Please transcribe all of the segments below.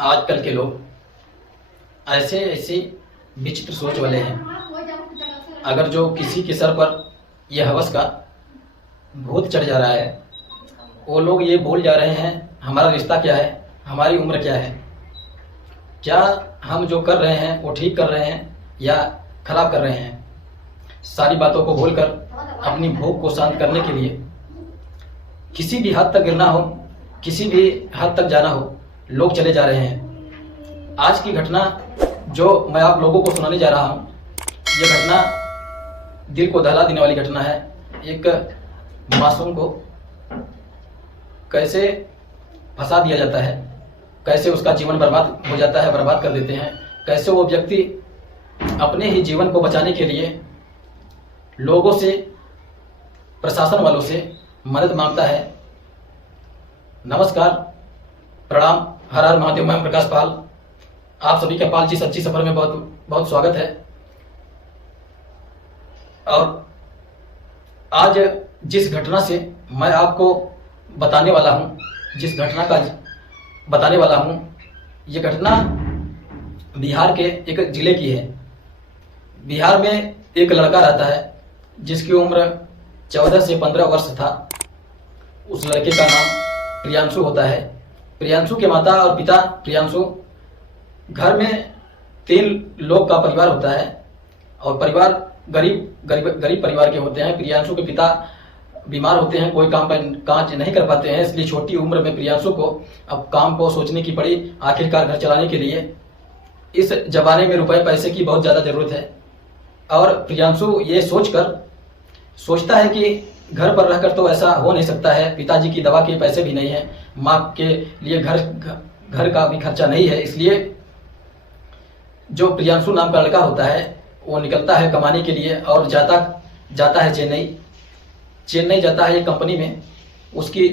आजकल के लोग ऐसे ऐसे विचित्र सोच वाले हैं। अगर जो किसी के सर पर यह हवस का भूत चढ़ जा रहा है, वो लोग ये बोल जा रहे हैं हमारा रिश्ता क्या है, हमारी उम्र क्या है, क्या हम जो कर रहे हैं वो ठीक कर रहे हैं या खराब कर रहे हैं। सारी बातों को भूलकर अपनी भूख को शांत करने के लिए किसी भी हद तक गिरना हो, किसी भी हद तक जाना हो, लोग चले जा रहे हैं। आज की घटना जो मैं आप लोगों को सुनाने जा रहा हूँ, ये घटना दिल को दहला देने वाली घटना है। एक मासूम को कैसे फंसा दिया जाता है, कैसे उसका जीवन बर्बाद हो जाता है, बर्बाद कर देते हैं, कैसे वो व्यक्ति अपने ही जीवन को बचाने के लिए लोगों से, प्रशासन वालों से मदद मांगता है। नमस्कार, प्रणाम, हर हर महादेव। मैं प्रकाश पाल, आप सभी का पाल जी सच्ची सफर में बहुत बहुत स्वागत है। और आज जिस घटना से मैं आपको बताने वाला हूं, जिस घटना का बताने वाला हूं, ये घटना बिहार के एक जिले की है। बिहार में एक लड़का रहता है जिसकी उम्र 14 से 15 वर्ष था। उस लड़के का नाम प्रियांशु होता है। प्रियांशु के माता और पिता, प्रियांशु घर में 3 लोग का परिवार होता है और परिवार गरीब परिवार के होते हैं। प्रियांशु के पिता बीमार होते हैं, कोई काज नहीं कर पाते हैं, इसलिए छोटी उम्र में प्रियांशु को अब काम को सोचने की पड़ी। आखिरकार घर चलाने के लिए इस जमाने में रुपए पैसे की बहुत ज़्यादा ज़रूरत है और प्रियांशु ये सोचता है कि घर पर रहकर तो ऐसा हो नहीं सकता है, पिताजी की दवा के पैसे भी नहीं है, माँ के लिए घर का भी खर्चा नहीं है। इसलिए जो प्रियांशु नाम का लड़का होता है वो निकलता है कमाने के लिए और जाता है चेन्नई जाता है एक कंपनी में। उसकी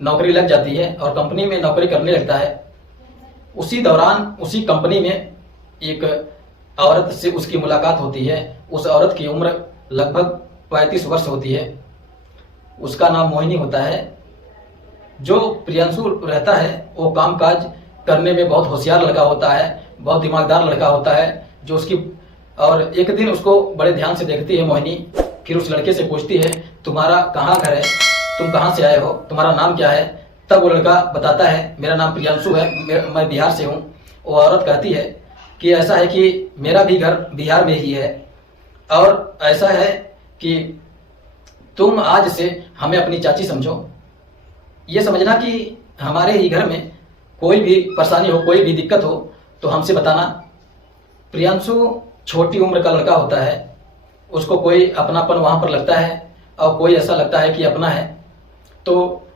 नौकरी लग जाती है और कंपनी में नौकरी करने लगता है। उसी दौरान उसी कंपनी में एक औरत से उसकी मुलाकात होती है। उस औरत की उम्र लगभग 35 वर्ष होती है। उसका नाम मोहिनी होता है। जो प्रियांशु रहता है वो कामकाज करने में बहुत होशियार लड़का होता है, बहुत दिमागदार लड़का होता है। जो उसकी और एक दिन उसको बड़े ध्यान से देखती है मोहिनी। फिर उस लड़के से पूछती है तुम्हारा कहाँ घर है, तुम कहाँ से आए हो, तुम्हारा नाम क्या है। तब वो लड़का बताता है मेरा नाम प्रियांशु है, मैं बिहार से हूँ। वो औरत कहती है कि ऐसा है कि मेरा भी घर बिहार में ही है और ऐसा है कि तुम आज से हमें अपनी चाची समझो। ये समझना कि हमारे ही घर में कोई भी परेशानी हो, कोई भी दिक्कत हो तो हमसे बताना। प्रियांशु छोटी उम्र का लड़का होता है, उसको कोई अपनापन वहाँ पर लगता है और कोई ऐसा लगता है कि अपना है, तो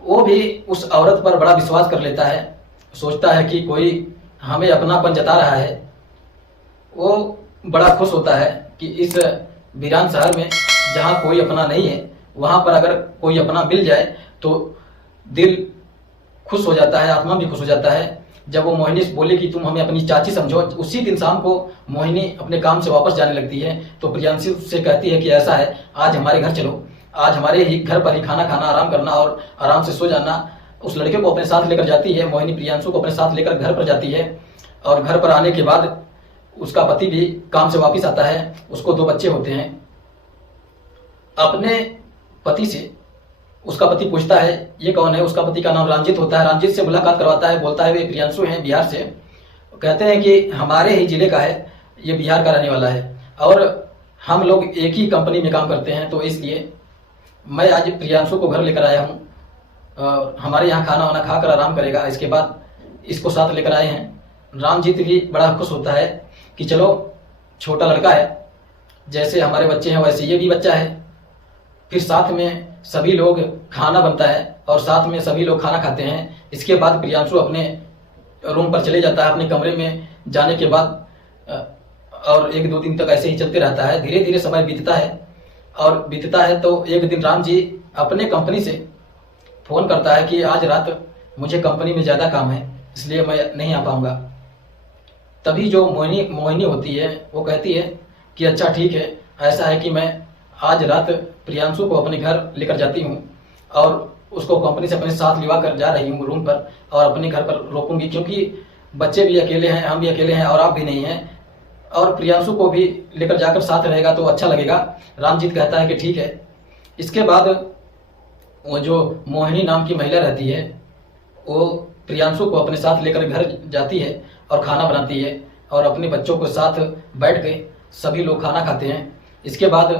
वो भी उस औरत पर बड़ा विश्वास कर लेता है। सोचता है कि कोई हमें अपनापन जता रहा है। वो बड़ा खुश होता है कि इस वीरान शहर में जहाँ कोई अपना नहीं है, वहाँ पर अगर कोई अपना मिल जाए तो दिल खुश हो जाता है, आत्मा भी खुश हो जाता है। जब वो मोहिनी से बोले कि तुम हमें अपनी चाची समझो, उसी दिन शाम को मोहिनी अपने काम से वापस जाने लगती है। तो प्रियांशु से कहती है कि ऐसा है, आज हमारे घर चलो, आज हमारे ही घर पर ही खाना खाना, आराम करना और आराम से सो जाना। उस लड़के को अपने साथ लेकर जाती है मोहिनी, प्रियांशु को अपने साथ लेकर घर पर जाती है। और घर पर आने के बाद उसका पति भी काम से वापस आता है। उसको 2 बच्चे होते हैं। अपने पति से उसका पति पूछता है ये कौन है। उसका पति का नाम रंजीत होता है। रंजीत से मुलाकात करवाता है, बोलता है वे प्रियांशु हैं बिहार से। कहते हैं कि हमारे ही जिले का है, ये बिहार का रहने वाला है और हम लोग एक ही कंपनी में काम करते हैं, तो इसलिए मैं आज प्रियांशु को घर लेकर आया हूँ। हमारे यहाँ खाना वाना खाकर आराम करेगा, इसके बाद इसको साथ लेकर आए हैं। रंजीत भी बड़ा खुश होता है कि चलो छोटा लड़का है, जैसे हमारे बच्चे हैं वैसे ये भी बच्चा है। फिर साथ में सभी लोग खाना बनता है और साथ में सभी लोग खाना खाते हैं। इसके बाद प्रियांशु अपने रूम पर चले जाता है। अपने कमरे में जाने के बाद और 1-2 दिन तक ऐसे ही चलते रहता है। धीरे धीरे समय बीतता है तो एक दिन राम जी अपने कंपनी से फ़ोन करता है कि आज रात मुझे कंपनी में ज़्यादा काम है, इसलिए मैं नहीं आ पाऊँगा। तभी जो मोहिनी होती है वो कहती है कि अच्छा ठीक है, ऐसा है कि मैं आज रात प्रियांशु को अपने घर लेकर जाती हूँ और उसको कंपनी से अपने साथ लिवा कर जा रही हूँ रूम पर और अपने घर पर रोकूंगी, क्योंकि बच्चे भी अकेले हैं, हम भी अकेले हैं और आप भी नहीं हैं, और प्रियांशु को भी लेकर जाकर साथ रहेगा तो अच्छा लगेगा। रामजीत कहता है कि ठीक है। इसके बाद वो जो मोहिनी नाम की महिला रहती है वो प्रियांशु को अपने साथ लेकर घर जाती है और खाना बनाती है और अपने बच्चों के साथ बैठ के सभी लोग खाना खाते हैं। इसके बाद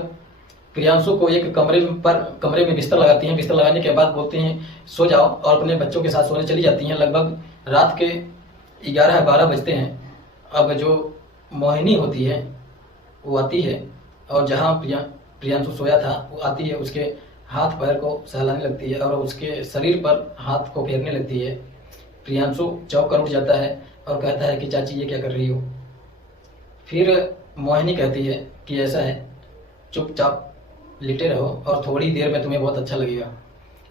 प्रियांशु को एक कमरे में बिस्तर लगाती हैं। बिस्तर लगाने के बाद बोलते हैं सो जाओ, और अपने बच्चों के साथ सोने चली जाती हैं। लगभग रात के 11-12 बजते हैं। अब जो मोहिनी होती है वो आती है और जहाँ प्रियांशु सोया था वो आती है, उसके हाथ पैर को सहलाने लगती है और उसके शरीर पर हाथ को फेरने लगती है। प्रियांशु चौंक कर उठ जाता है और कहता है कि चाची ये क्या कर रही हो। फिर मोहिनी कहती है कि ऐसा है, चुपचाप लेटे रहो और थोड़ी देर में तुम्हें बहुत अच्छा लगेगा।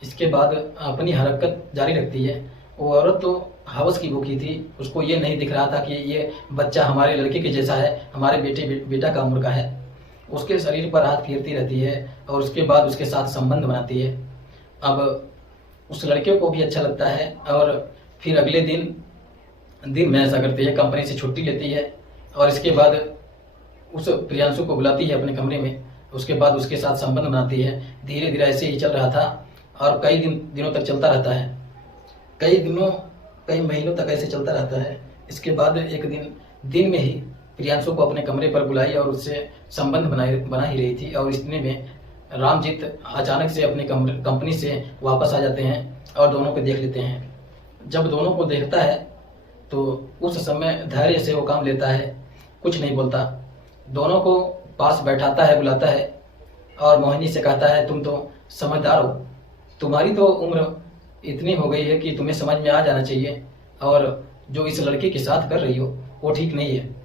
इसके बाद अपनी हरकत जारी रखती है। वो औरत तो हवस की भूखी थी, उसको ये नहीं दिख रहा था कि ये बच्चा हमारे लड़के के जैसा है, हमारे बेटा का उम्र का है। उसके शरीर पर हाथ फेरती रहती है और उसके बाद उसके साथ संबंध बनाती है। अब उस लड़के को भी अच्छा लगता है और फिर अगले दिन में ऐसा करती है, कंपनी से छुट्टी लेती है और इसके बाद उस प्रियांशु को बुलाती है अपने कमरे में। उसके बाद उसके साथ संबंध बनाती है। धीरे धीरे ऐसे ही चल रहा था और कई दिनों तक चलता रहता है। कई महीनों तक ऐसे चलता रहता है। इसके बाद एक दिन में ही प्रियांशु को अपने कमरे पर बुलाई और उससे संबंध बना ही रही थी, और इतने में रामजीत अचानक से अपनी कंपनी से वापस आ जाते हैं और दोनों को देख लेते हैं। जब दोनों को देखता है तो उस समय धैर्य से वो काम लेता है, कुछ नहीं बोलता। दोनों को पास बैठाता है, बुलाता है और मोहिनी से कहता है तुम तो समझदार हो, तुम्हारी तो उम्र इतनी हो गई है कि तुम्हें समझ में आ जाना चाहिए, और जो इस लड़के के साथ कर रही हो वो ठीक नहीं है।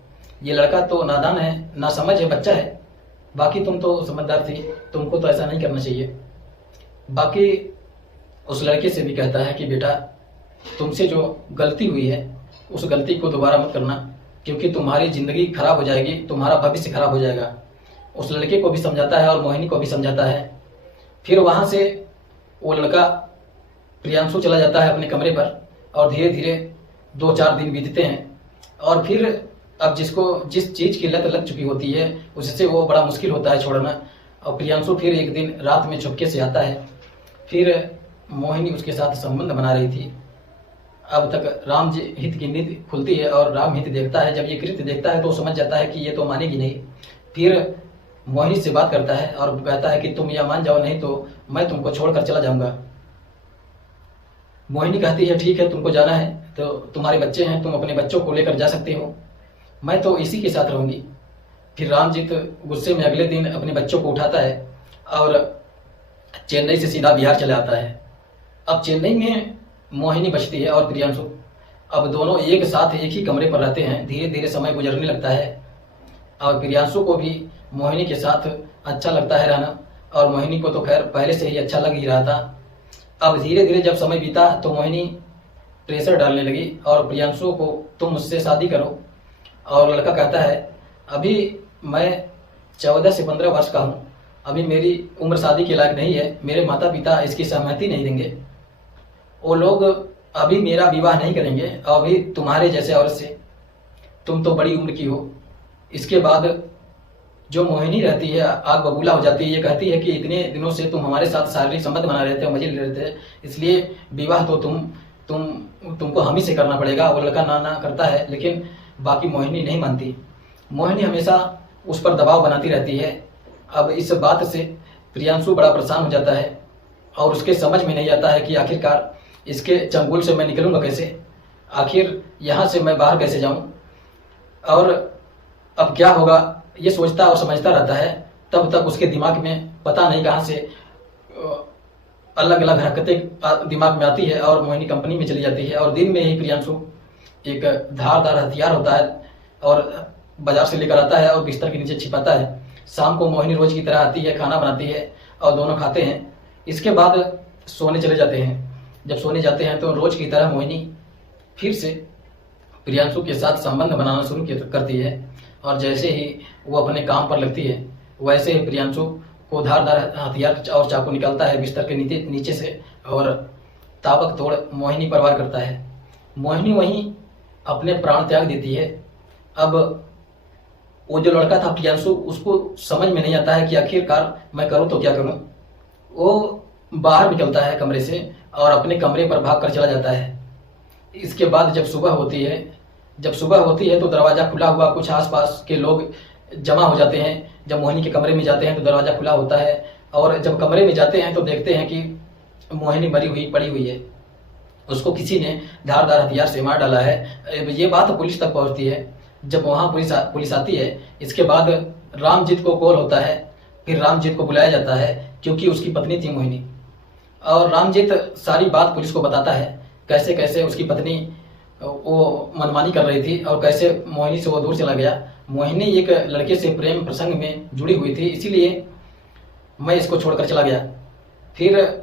ये लड़का तो नादान है, नासमझ है, बच्चा है। बाकी तुम तो समझदार थी, तुमको तो ऐसा नहीं करना चाहिए। बाकी उस लड़के से भी कहता है कि बेटा तुमसे जो गलती हुई है उस गलती को दोबारा मत करना, क्योंकि तुम्हारी जिंदगी खराब हो जाएगी, तुम्हारा भविष्य खराब हो जाएगा। उस लड़के को भी समझाता है और मोहिनी को भी समझाता है। फिर वहां से वो लड़का प्रियांशु चला जाता है अपने कमरे पर और धीरे धीरे 2-4 दिन बीतते हैं और फिर अब जिस चीज की लत लग चुकी होती है उससे वो बड़ा मुश्किल होता है छोड़ना। और प्रियांशु फिर एक दिन रात में छुपके से आता है। फिर मोहिनी उसके साथ संबंध बना रही थी। अब तक राम हित की नीति खुलती है और राम हित देखता है। जब ये कृत्य देखता है तो समझ जाता है कि ये तो मानेगी नहीं। फिर मोहिनी से बात करता है और कहता है कि तुम या मान जाओ, नहीं तो मैं तुमको छोड़कर चला जाऊंगा। मोहिनी कहती है ठीक है, तुमको जाना है तो तुम्हारे बच्चे हैं, तुम अपने बच्चों को लेकर जा सकते हो, मैं तो इसी के साथ रहूंगी। फिर रामजीत गुस्से में अगले दिन अपने बच्चों को उठाता है और चेन्नई से सीधा बिहार चले आता है। अब चेन्नई में मोहिनी बचती है और प्रियांशु, अब दोनों एक साथ एक ही कमरे पर रहते हैं। धीरे धीरे समय गुजरने लगता है और प्रियांशु को भी मोहिनी के साथ अच्छा लगता है रहना, और मोहिनी को तो खैर पहले से ही अच्छा लग ही रहा था। अब धीरे धीरे जब समय बीता तो मोहिनी प्रेशर डालने लगी और प्रियांशु को तुम मुझसे शादी करो। और लड़का कहता है अभी मैं 14 से 15 वर्ष का हूँ, अभी मेरी उम्र शादी के लायक नहीं है, मेरे माता पिता इसकी सहमति नहीं देंगे, वो लोग अभी मेरा विवाह नहीं करेंगे, अभी तुम्हारे जैसे औरत से, तुम तो बड़ी उम्र की हो। इसके बाद जो मोहिनी रहती है आग बबूला हो जाती है। ये कहती है कि इतने दिनों से तुम हमारे साथ शारीरिक संबंध बना रहे थे, मजे ले रहे थे, इसलिए विवाह तो तुमको हम ही से करना पड़ेगा। वो लड़का ना करता है, लेकिन बाकी मोहिनी नहीं मानती। मोहिनी हमेशा उस पर दबाव बनाती रहती है। अब इस बात से प्रियांशु बड़ा परेशान हो जाता है और उसके समझ में नहीं आता है कि आखिरकार इसके चंगुल से मैं निकलूंगा कैसे, आखिर यहाँ से मैं बाहर कैसे जाऊं, और अब क्या होगा ये सोचता और समझता रहता है। तब तक उसके दिमाग में पता नहीं कहाँ से अलग अलग हरकतें दिमाग में आती है और मोहिनी कंपनी में चली जाती है। और दिन में ही प्रियांशु एक धारदार हथियार होता है और बाजार से लेकर आता है और बिस्तर के नीचे छिपाता है। शाम को मोहिनी रोज की तरह आती है, खाना बनाती है और दोनों खाते हैं। इसके बाद सोने चले जाते हैं। जब सोने जाते हैं तो रोज की तरह मोहिनी फिर से प्रियांशु के साथ संबंध बनाना शुरू करती है, और जैसे ही वो अपने काम पर लगती है वैसे ही प्रियांशु को धारदार हथियार और चाकू निकालता है बिस्तर के नीचे से और ताबक तोड़ मोहिनी पर वार करता है। मोहिनी वहीं अपने प्राण त्याग देती है। अब वो जो लड़का था प्रियांशु, उसको समझ में नहीं आता है कि आखिरकार मैं करूं तो क्या करूं। वो बाहर निकलता है कमरे से और अपने कमरे पर भाग कर चला जाता है। इसके बाद जब सुबह होती है तो दरवाज़ा खुला हुआ, कुछ आसपास के लोग जमा हो जाते हैं। जब मोहिनी के कमरे में जाते हैं तो दरवाज़ा खुला होता है और जब कमरे में जाते हैं तो देखते हैं कि मोहिनी मरी हुई पड़ी हुई है। उसको किसी ने धारदार हथियार से मार डाला है। ये बात पुलिस तक पहुंचती है। जब वहाँ पुलिस आती है, इसके बाद रामजीत को कॉल होता है। फिर रामजीत को बुलाया जाता है क्योंकि उसकी पत्नी थी मोहिनी, और रामजीत सारी बात पुलिस को बताता है, कैसे कैसे उसकी पत्नी वो मनमानी कर रही थी और कैसे मोहिनी से वो दूर चला गया। मोहिनी एक लड़के से प्रेम प्रसंग में जुड़ी हुई थी, इसीलिए मैं इसको छोड़कर चला गया। फिर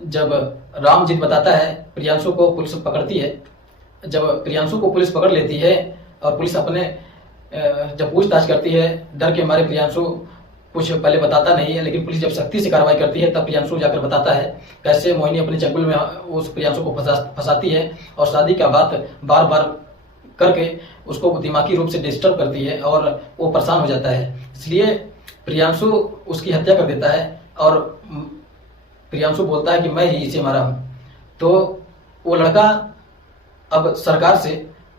जब रामजीत बताता है, प्रियांशु को पुलिस पकड़ती है। जब प्रियांशु को पुलिस पकड़ लेती है और पुलिस अपने जब पूछताछ करती है, डर के मारे प्रियांशु कुछ पहले बताता नहीं है, लेकिन पुलिस जब सख्ती से कार्रवाई करती है तब प्रियांशु जाकर बताता है कैसे मोहिनी अपने चंगुल में उस प्रियांशु को फंसाती है और शादी का बात बार बार करके उसको दिमागी रूप से डिस्टर्ब करती है और वो परेशान हो जाता है। इसलिए प्रियांशु उसकी हत्या कर देता है और प्रियांशु बोलता है कि मैं ही इसे मारा हूँ। तो वो लड़का अब सरकार से,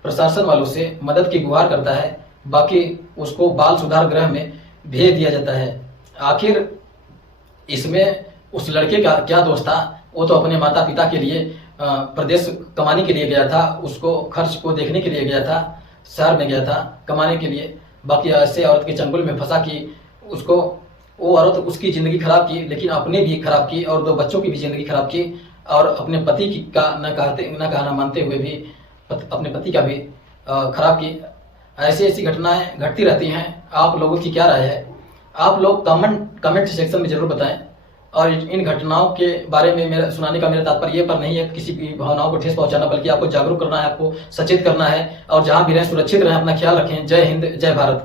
प्रशासन वालों से मदद की गुहार करता है। बाकी उसको बाल सुधार गृह में भेज दिया जाता है। आखिर इसमें उस लड़के का क्या दोष था? वो तो अपने माता पिता के लिए प्रदेश कमाने के लिए गया था, उसको खर्च को देखने के लिए गया था, शहर में गया था कमाने के लिए। बाकी ऐसे औरत के चंगुल में फंसा कि उसको, वो औरत उसकी ज़िंदगी खराब की, लेकिन अपने भी खराब की और 2 बच्चों की भी ज़िंदगी खराब की, और अपने पति की का न कहना मानते हुए भी अपने पति का भी खराब की। ऐसी घटनाएं घटती रहती हैं। आप लोगों की क्या राय है? आप लोग कमेंट सेक्शन में जरूर बताएं। और इन घटनाओं के बारे में मेरा सुनाने का मेरा तात्पर्य ये पर नहीं है किसी की भावनाओं को ठेस पहुंचाना, बल्कि आपको जागरूक करना है, आपको सचेत करना है। और जहां भी रहें सुरक्षित रहें, अपना ख्याल रखें। जय हिंद, जय भारत।